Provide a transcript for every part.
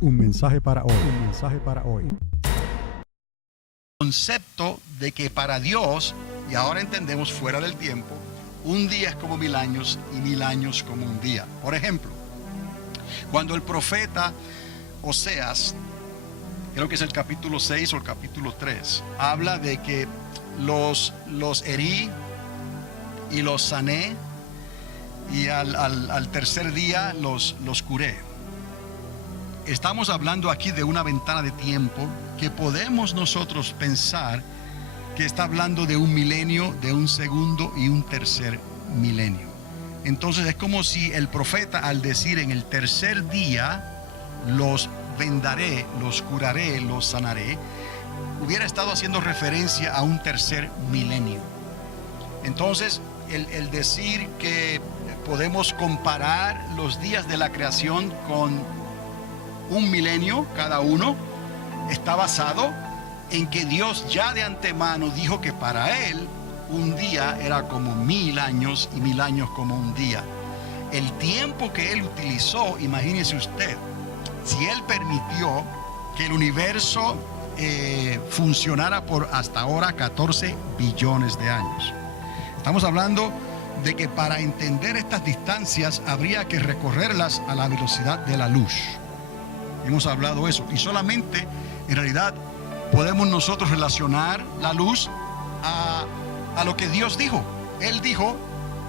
Un mensaje para hoy. Un mensaje para hoy. Concepto de que para Dios, y ahora entendemos fuera del tiempo, un día es como 1000 años y 1000 años como un día. Por ejemplo, cuando el profeta Oseas, creo que es el capítulo 6 o el capítulo 3, habla de que los herí y los sané y al tercer día los curé. Estamos hablando aquí de una ventana de tiempo que podemos nosotros pensar que está hablando de un milenio, de un segundo y un tercer milenio. Entonces es como si el profeta, al decir en el tercer día los vendaré, los curaré, los sanaré, hubiera estado haciendo referencia a un tercer milenio. Entonces el decir que podemos comparar los días de la creación con un milenio cada uno, está basado en que Dios ya de antemano dijo que para Él un día era como 1000 años y 1000 años como un día. El tiempo que Él utilizó, imagínese usted, si Él permitió que el universo funcionara por hasta ahora 14 billones de años. Estamos hablando de que para entender estas distancias habría que recorrerlas a la velocidad de la luz. Hemos hablado eso, y solamente en realidad podemos nosotros relacionar la luz a lo que Dios dijo. Él dijo,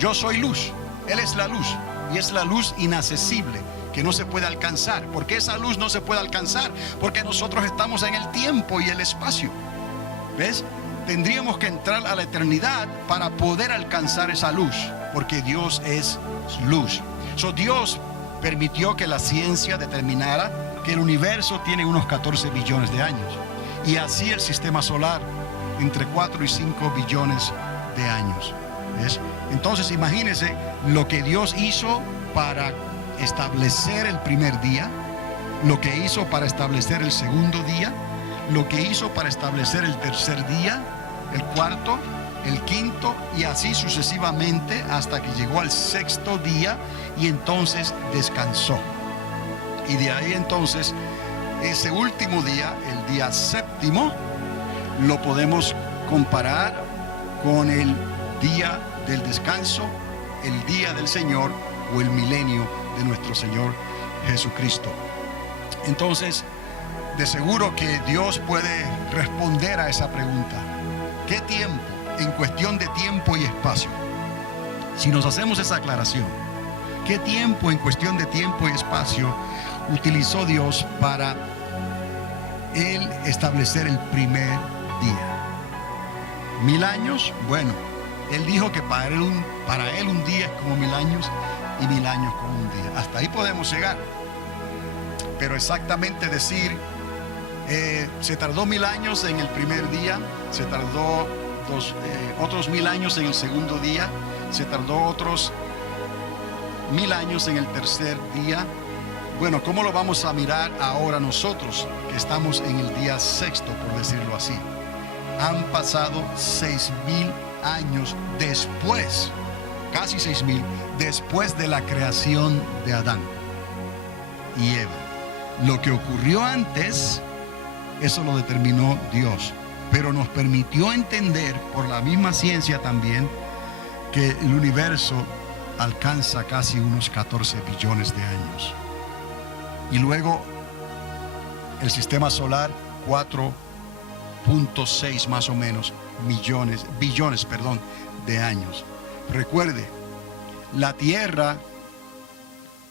yo soy luz, Él es la luz, y es la luz inaccesible, que no se puede alcanzar. ¿Por qué esa luz no se puede alcanzar? Porque nosotros estamos en el tiempo y el espacio. ¿Ves? Tendríamos que entrar a la eternidad para poder alcanzar esa luz, porque Dios es luz. Dios permitió que la ciencia determinara que el universo tiene unos 14 billones de años, y así el sistema solar entre 4 y 5 billones de años. ¿Ves? Entonces imagínense lo que Dios hizo para establecer el primer día, lo que hizo para establecer el segundo día, lo que hizo para establecer el tercer día, el cuarto, el quinto, y así sucesivamente hasta que llegó al sexto día, y entonces descansó. Y de ahí entonces, ese último día, el día séptimo, lo podemos comparar con el día del descanso, el día del Señor o el milenio de nuestro Señor Jesucristo. Entonces, de seguro que Dios puede responder a esa pregunta. ¿Qué tiempo? En cuestión de tiempo y espacio. Si nos hacemos esa aclaración, ¿qué tiempo en cuestión de tiempo y espacio utilizó Dios para Él establecer el primer día? 1000 años, bueno, Él dijo que para él un día es como 1000 años y 1000 años como un día. Hasta ahí podemos llegar. Pero exactamente decir, se tardó 1000 años en el primer día, se tardó otros 1000 años en el segundo día, se tardó otros 1000 años en el tercer día. Bueno, ¿cómo lo vamos a mirar ahora nosotros que estamos en el día sexto, por decirlo así? Han pasado 6000 años después, casi 6000, después de la creación de Adán y Eva. Lo que ocurrió antes, eso lo determinó Dios, pero nos permitió entender por la misma ciencia también que el universo alcanza casi unos 14 billones de años. Y luego el sistema solar 4.6 más o menos billones de años. Recuerde, la Tierra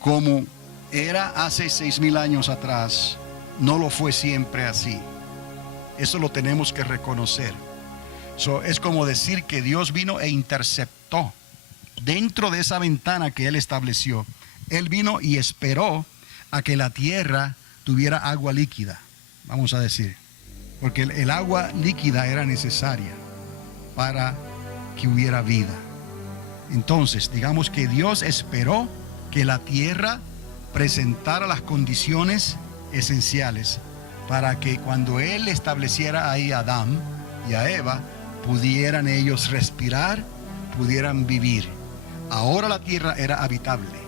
como era hace 6000 años atrás, no lo fue siempre así. Eso lo tenemos que reconocer. Es como decir que Dios vino e interceptó dentro de esa ventana que Él estableció. Él vino y esperó a que la tierra tuviera agua líquida, vamos a decir, porque el agua líquida era necesaria para que hubiera vida. Entonces, digamos que Dios esperó que la tierra presentara las condiciones esenciales para que cuando Él estableciera ahí a Adán y a Eva, pudieran ellos respirar, pudieran vivir. Ahora la tierra era habitable.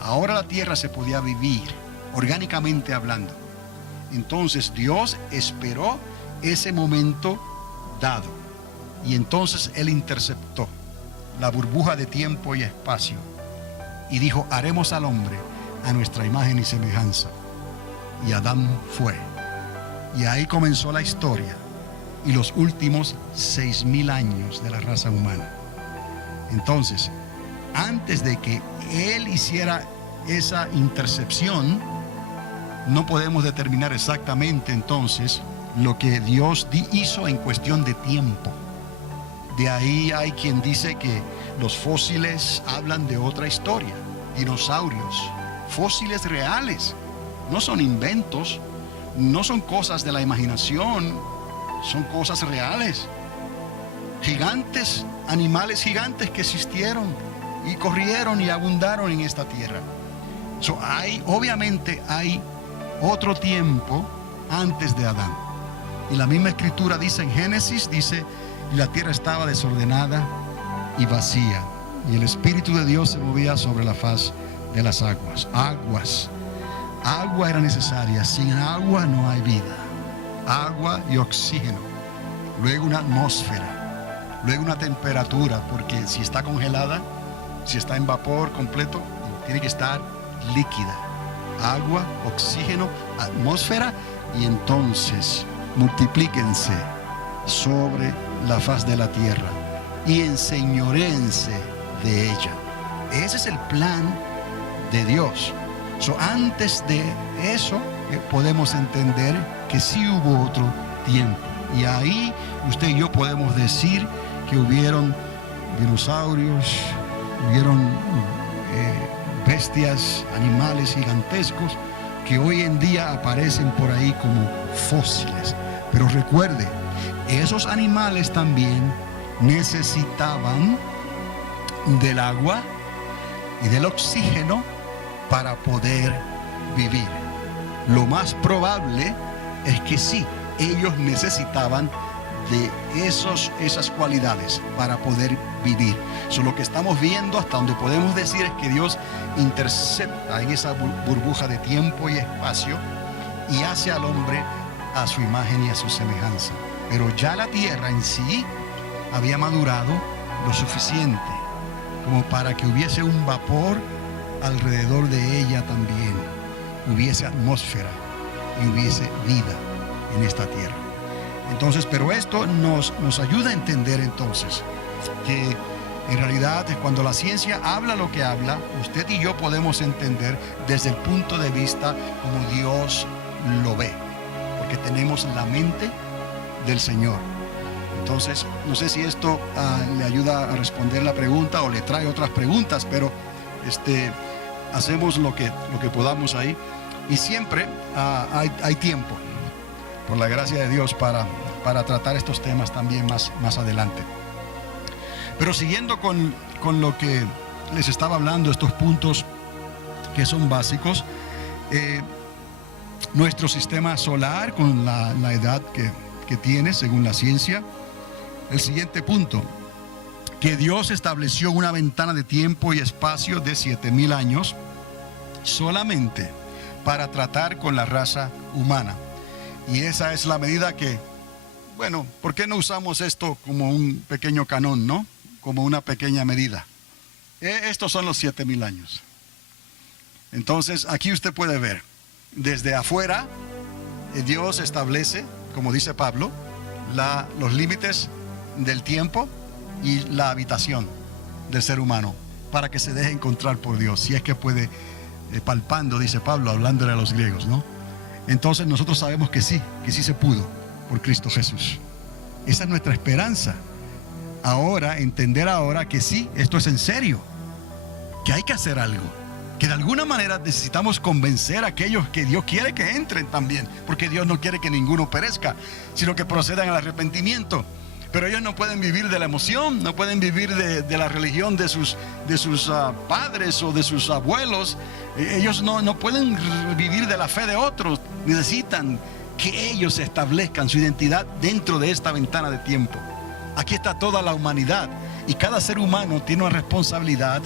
Ahora la tierra se podía vivir. orgánicamente hablando. Entonces Dios esperó ese momento dado y entonces Él interceptó la burbuja de tiempo y espacio y dijo: haremos al hombre a nuestra imagen y semejanza. Y Adán fue. Y ahí comenzó la historia y los últimos 6.000 años de la raza humana. Entonces, antes de que Él hiciera esa intercepción, no podemos determinar exactamente entonces lo que Dios hizo en cuestión de tiempo. De ahí hay quien dice que los fósiles hablan de otra historia. Dinosaurios, fósiles reales, no son inventos, no son cosas de la imaginación, son cosas reales. Gigantes, animales gigantes que existieron y corrieron y abundaron en esta tierra. Obviamente hay otro tiempo antes de Adán. Y la misma escritura dice en Génesis, dice: y la tierra estaba desordenada y vacía, y el Espíritu de Dios se movía sobre la faz de las aguas. Agua era necesaria. Sin agua no hay vida. Agua y oxígeno. Luego una atmósfera. Luego una temperatura, porque si está congelada, si está en vapor completo, tiene que estar líquida. Agua, oxígeno, atmósfera, y entonces multiplíquense sobre la faz de la tierra y enseñoréense de ella. Ese es el plan de Dios. Antes de eso podemos entender que sí hubo otro tiempo. Y ahí usted y yo podemos decir que hubieron dinosaurios, hubieron bestias, animales gigantescos que hoy en día aparecen por ahí como fósiles. Pero recuerde, esos animales también necesitaban del agua y del oxígeno para poder vivir. Lo más probable es que sí, ellos necesitaban de esas cualidades para poder vivir. Lo que estamos viendo, hasta donde podemos decir, es que Dios intercepta en esa burbuja de tiempo y espacio y hace al hombre a su imagen y a su semejanza. Pero ya la tierra en sí había madurado lo suficiente como para que hubiese un vapor alrededor de ella también, hubiese atmósfera y hubiese vida en esta tierra. Entonces, pero esto nos ayuda a entender entonces que en realidad cuando la ciencia habla lo que habla, usted y yo podemos entender desde el punto de vista como Dios lo ve, porque tenemos la mente del Señor. Entonces, no sé si esto le ayuda a responder la pregunta o le trae otras preguntas, pero hacemos lo que podamos ahí. Y siempre hay tiempo, por la gracia de Dios, para tratar estos temas también más adelante. Pero siguiendo con lo que les estaba hablando, estos puntos que son básicos, nuestro sistema solar, con la edad que tiene según la ciencia, el siguiente punto, que Dios estableció una ventana de tiempo y espacio de 7.000 años solamente para tratar con la raza humana. Y esa es la medida que, bueno, ¿por qué no usamos esto como un pequeño canón, no? Como una pequeña medida. Estos son los 7.000 años. Entonces, aquí usted puede ver, desde afuera, Dios establece, como dice Pablo, los límites del tiempo y la habitación del ser humano, para que se deje encontrar por Dios, si es que puede, palpando, dice Pablo, hablándole a los griegos, ¿no? Entonces nosotros sabemos que sí se pudo por Cristo Jesús. Esa es nuestra esperanza. Ahora, entender ahora que sí, esto es en serio, que hay que hacer algo, que de alguna manera necesitamos convencer a aquellos que Dios quiere que entren también, porque Dios no quiere que ninguno perezca, sino que procedan al arrepentimiento. Pero ellos no pueden vivir de la emoción, no pueden vivir de la religión de sus padres o de sus abuelos. Ellos no pueden vivir de la fe de otros. Necesitan que ellos establezcan su identidad dentro de esta ventana de tiempo. Aquí está toda la humanidad y cada ser humano tiene una responsabilidad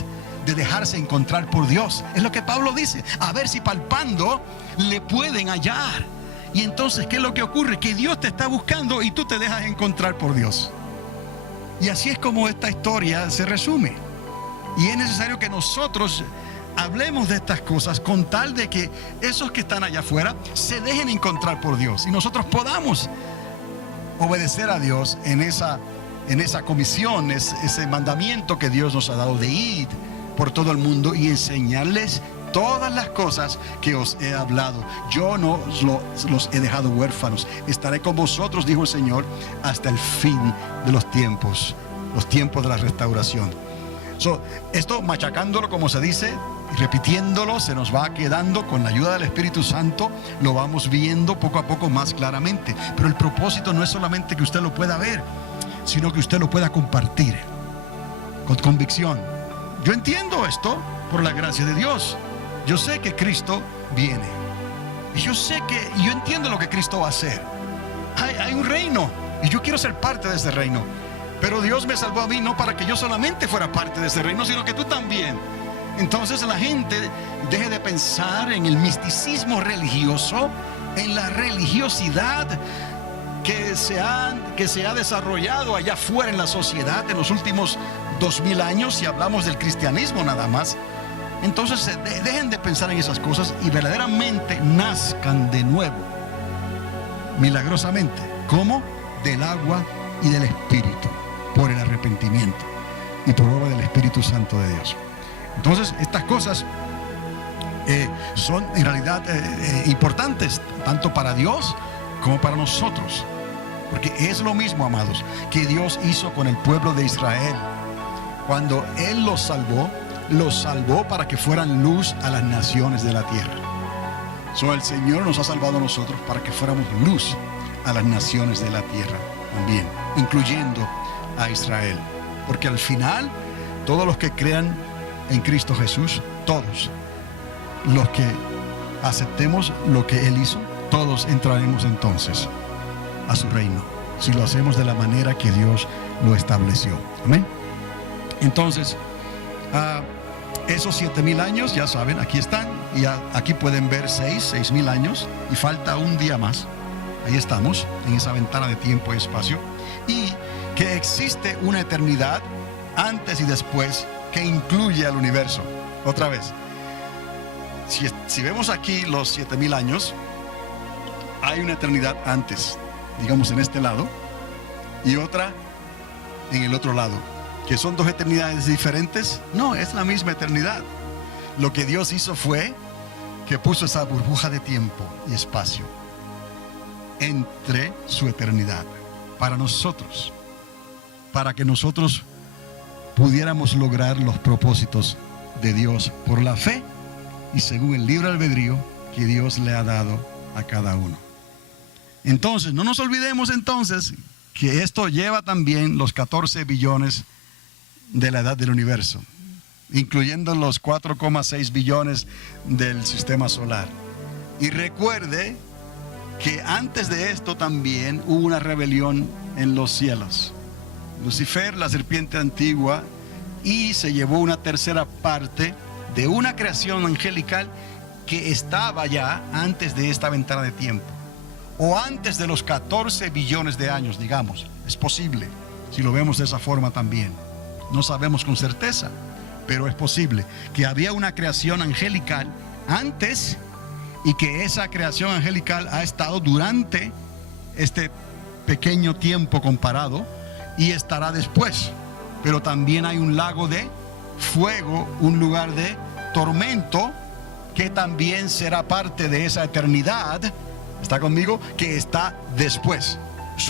de dejarse encontrar por Dios. Es lo que Pablo dice, a ver si palpando le pueden hallar. Y entonces, ¿qué es lo que ocurre? Que Dios te está buscando y tú te dejas encontrar por Dios. Y así es como esta historia se resume. Y es necesario que nosotros hablemos de estas cosas con tal de que esos que están allá afuera se dejen encontrar por Dios y nosotros podamos obedecer a Dios en esa comisión, ese mandamiento que Dios nos ha dado de ir por todo el mundo y enseñarles todas las cosas que os he hablado. Yo no los he dejado huérfanos. Estaré con vosotros, dijo el Señor, hasta el fin de los tiempos de la restauración. Esto machacándolo, como se dice, y repitiéndolo, se nos va quedando con la ayuda del Espíritu Santo. Lo vamos viendo poco a poco más claramente. Pero el propósito no es solamente que usted lo pueda ver, sino que usted lo pueda compartir con convicción. Yo entiendo esto por la gracia de Dios. Yo sé que Cristo viene. Y yo entiendo lo que Cristo va a hacer. Hay un reino y yo quiero ser parte de ese reino. Pero Dios me salvó a mí no para que yo solamente fuera parte de ese reino, sino que tú también. Entonces la gente deje de pensar en el misticismo religioso, en la religiosidad que se ha desarrollado allá afuera en la sociedad en los últimos 2000 años, si hablamos del cristianismo nada más. Entonces dejen de pensar en esas cosas y verdaderamente nazcan de nuevo, milagrosamente. ¿Cómo? Del agua y del Espíritu, por el arrepentimiento y por obra del Espíritu Santo de Dios. Entonces estas cosas son en realidad importantes tanto para Dios como para nosotros, porque es lo mismo, amados, que Dios hizo con el pueblo de Israel. Cuando Él los salvó para que fueran luz a las naciones de la tierra. El Señor nos ha salvado a nosotros para que fuéramos luz a las naciones de la tierra también, incluyendo a Israel. Porque al final, todos los que crean en Cristo Jesús, todos los que aceptemos lo que Él hizo, todos entraremos entonces a su reino, si lo hacemos de la manera que Dios lo estableció. Amén. Entonces, esos 7000 años, ya saben, aquí están, y aquí pueden ver 6000 años, y falta un día más. Ahí estamos, en esa ventana de tiempo y espacio, y que existe una eternidad antes y después que incluye al universo. Otra vez, si vemos aquí los 7000 años, hay una eternidad antes, digamos en este lado, y otra en el otro lado. ¿Que son dos eternidades diferentes? No, es la misma eternidad. Lo que Dios hizo fue que puso esa burbuja de tiempo y espacio entre su eternidad para nosotros, para que nosotros pudiéramos lograr los propósitos de Dios por la fe y según el libre albedrío que Dios le ha dado a cada uno. Entonces, no nos olvidemos entonces que esto lleva también los 14 billones de la edad del universo, incluyendo los 4,6 billones del sistema solar. Y recuerde que antes de esto también hubo una rebelión en los cielos. Lucifer, la serpiente antigua, y se llevó una tercera parte de una creación angelical que estaba ya antes de esta ventana de tiempo, o antes de los 14 billones de años, digamos. Es posible, si lo vemos de esa forma también. No sabemos con certeza, pero es posible que había una creación angelical antes y que esa creación angelical ha estado durante este pequeño tiempo comparado y estará después. Pero también hay un lago de fuego, un lugar de tormento que también será parte de esa eternidad. ¿Está conmigo? Que está después.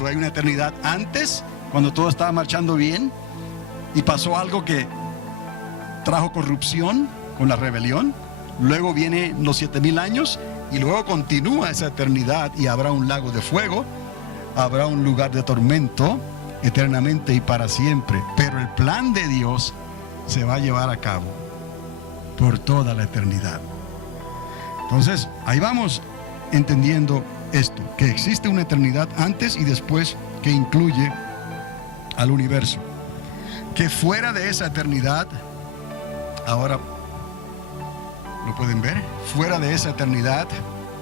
Hay una eternidad antes, cuando todo estaba marchando bien y pasó algo que trajo corrupción con la rebelión. Luego vienen los 7000 años y luego continúa esa eternidad y habrá un lago de fuego, habrá un lugar de tormento eternamente y para siempre. Pero el plan de Dios se va a llevar a cabo por toda la eternidad. Entonces, ahí vamos entendiendo esto, que existe una eternidad antes y después que incluye al universo. Que fuera de esa eternidad Ahora, ¿lo pueden ver? Fuera de esa eternidad,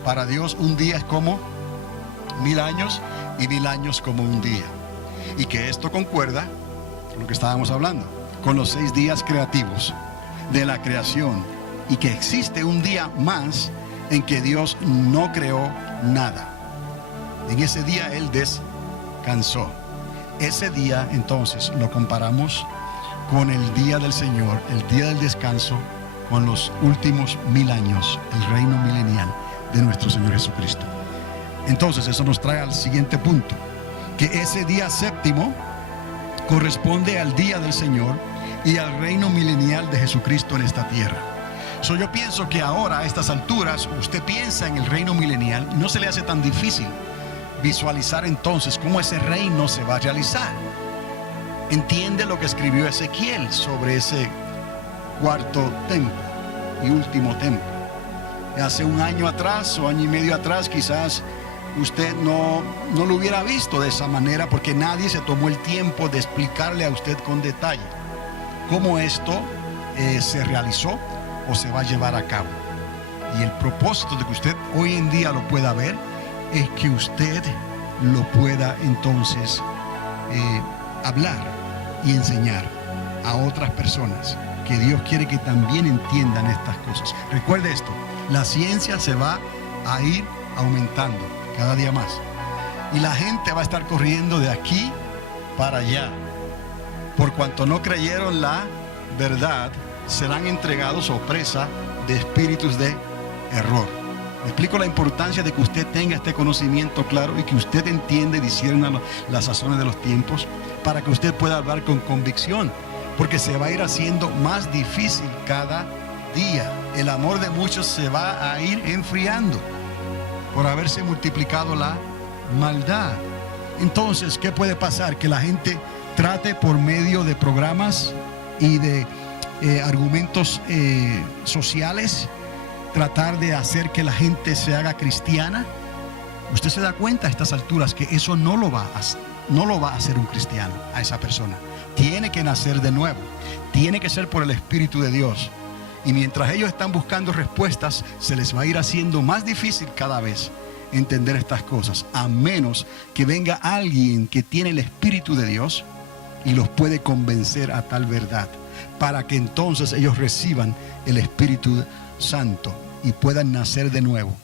para Dios un día es como 1000 años y 1000 años como un día. Y que esto concuerda con lo que estábamos hablando, con los 6 días creativos de la creación, y que existe un día más en que Dios no creó nada. En ese día Él descansó. Ese día entonces lo comparamos con el día del Señor, el día del descanso, con los últimos 1000 años, el reino milenial de nuestro Señor Jesucristo. Entonces eso nos trae al siguiente punto, que ese día séptimo corresponde al día del Señor y al reino milenial de Jesucristo en esta tierra. Yo pienso que ahora, a estas alturas, usted piensa en el reino milenial, no se le hace tan difícil visualizar entonces cómo ese reino se va a realizar. Entiende lo que escribió Ezequiel sobre ese cuarto templo y último templo. Hace un año atrás o año y medio atrás, quizás usted no lo hubiera visto de esa manera, porque nadie se tomó el tiempo de explicarle a usted con detalle cómo esto se realizó o se va a llevar a cabo. Y el propósito de que usted hoy en día lo pueda ver es que usted lo pueda entonces hablar y enseñar a otras personas, que Dios quiere que también entiendan estas cosas. Recuerde esto, la ciencia se va a ir aumentando cada día más, y la gente va a estar corriendo de aquí para allá. Por cuanto no creyeron la verdad, serán entregados o presa de espíritus de error. Me explico la importancia de que usted tenga este conocimiento claro y que usted entienda y discierna las sazones de los tiempos, para que usted pueda hablar con convicción, porque se va a ir haciendo más difícil cada día. El amor de muchos se va a ir enfriando por haberse multiplicado la maldad. Entonces, ¿qué puede pasar? Que la gente trate por medio de programas y de argumentos sociales, tratar de hacer que la gente se haga cristiana. Usted se da cuenta a estas alturas que eso no lo va a hacer un cristiano a esa persona. Tiene que nacer de nuevo, tiene que ser por el Espíritu de Dios. Y mientras ellos están buscando respuestas, se les va a ir haciendo más difícil cada vez entender estas cosas, a menos que venga alguien que tiene el Espíritu de Dios y los puede convencer a tal verdad, para que entonces ellos reciban el Espíritu Santo y puedan nacer de nuevo.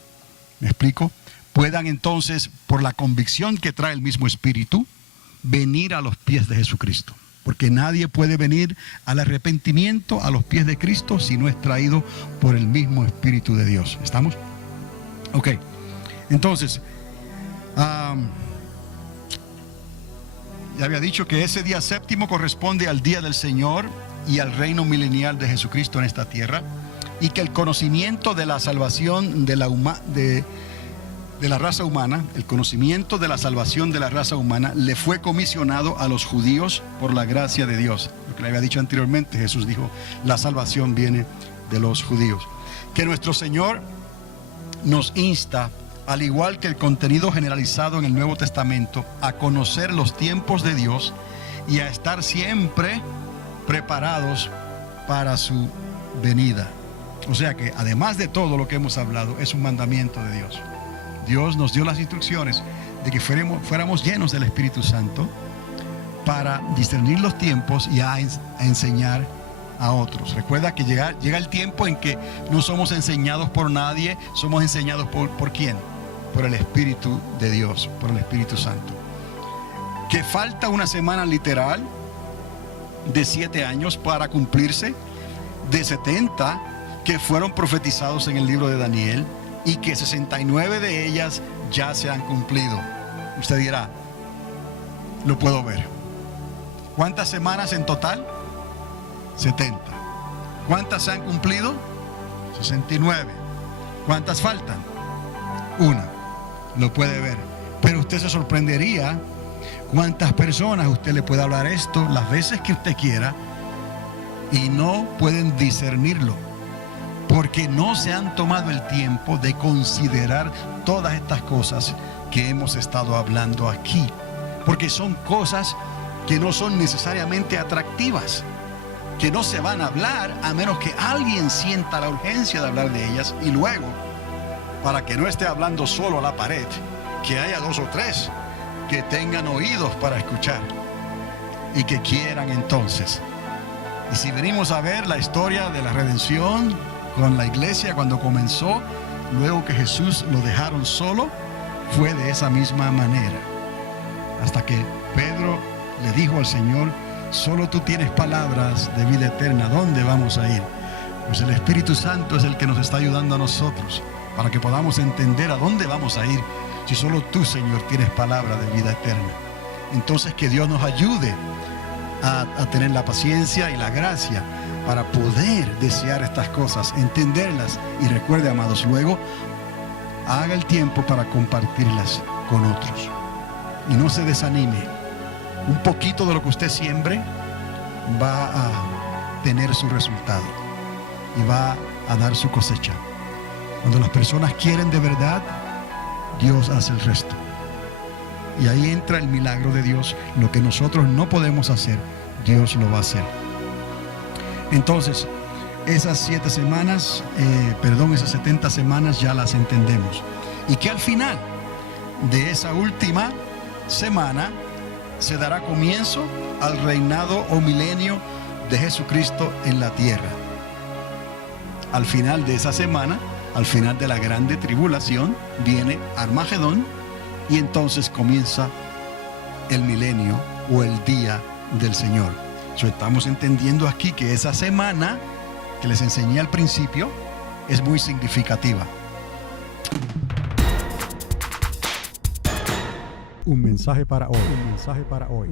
¿Me explico? Puedan entonces, por la convicción que trae el mismo Espíritu, venir a los pies de Jesucristo. Porque nadie puede venir al arrepentimiento a los pies de Cristo si no es traído por el mismo Espíritu de Dios. ¿Estamos? Ok. Entonces, ya había dicho que ese día séptimo corresponde al día del Señor y al reino milenial de Jesucristo en esta tierra, y que el conocimiento de la salvación de la raza humana, el conocimiento de la salvación de la raza humana le fue comisionado a los judíos por la gracia de Dios. Lo que le había dicho anteriormente, Jesús dijo, la salvación viene de los judíos. Que nuestro Señor nos insta, al igual que el contenido generalizado en el Nuevo Testamento, a conocer los tiempos de Dios y a estar siempre preparados para su venida. O sea que además de todo lo que hemos hablado, es un mandamiento de Dios. Dios nos dio las instrucciones de que fuéramos llenos del Espíritu Santo para discernir los tiempos y a enseñar a otros. Recuerda que llega el tiempo en que no somos enseñados por nadie, somos enseñados ¿por quién? Por el Espíritu de Dios, por el Espíritu Santo. Que falta una semana literal de 7 años para cumplirse, de 70 que fueron profetizados en el libro de Daniel, y que 69 de ellas ya se han cumplido. Usted dirá, lo puedo ver. ¿Cuántas semanas en total? 70. ¿Cuántas se han cumplido? 69. ¿Cuántas faltan? Una. Lo puede ver. Pero usted se sorprendería cuántas personas usted le puede hablar esto las veces que usted quiera y no pueden discernirlo, porque no se han tomado el tiempo de considerar todas estas cosas que hemos estado hablando aquí, porque son cosas que no son necesariamente atractivas, que no se van a hablar a menos que alguien sienta la urgencia de hablar de ellas, y luego, para que no esté hablando solo a la pared, que haya 2 o 3 que tengan oídos para escuchar y que quieran entonces. Y si venimos a ver la historia de la redención con la iglesia cuando comenzó, luego que Jesús lo dejaron solo, fue de esa misma manera. Hasta que Pedro le dijo al Señor: solo tú tienes palabras de vida eterna, ¿dónde vamos a ir? Pues el Espíritu Santo es el que nos está ayudando a nosotros para que podamos entender a dónde vamos a ir si solo tú, Señor, tienes palabra de vida eterna. Entonces que Dios nos ayude a tener la paciencia y la gracia para poder desear estas cosas, entenderlas, y recuerde, amados, luego haga el tiempo para compartirlas con otros y no se desanime. Un poquito de lo que usted siembre va a tener su resultado y va a dar su cosecha. Cuando las personas quieren de verdad, Dios hace el resto. Y ahí entra el milagro de Dios. Lo que nosotros no podemos hacer, Dios lo va a hacer. Entonces, esas 7 semanas, esas 70 semanas ya las entendemos. Y que al final de esa última semana se dará comienzo al reinado o milenio de Jesucristo en la tierra. Al final de esa semana, al final de la grande tribulación, viene Armagedón, y entonces comienza el milenio o el día del Señor. Estamos entendiendo aquí que esa semana que les enseñé al principio es muy significativa. Un mensaje para hoy. Un mensaje para hoy.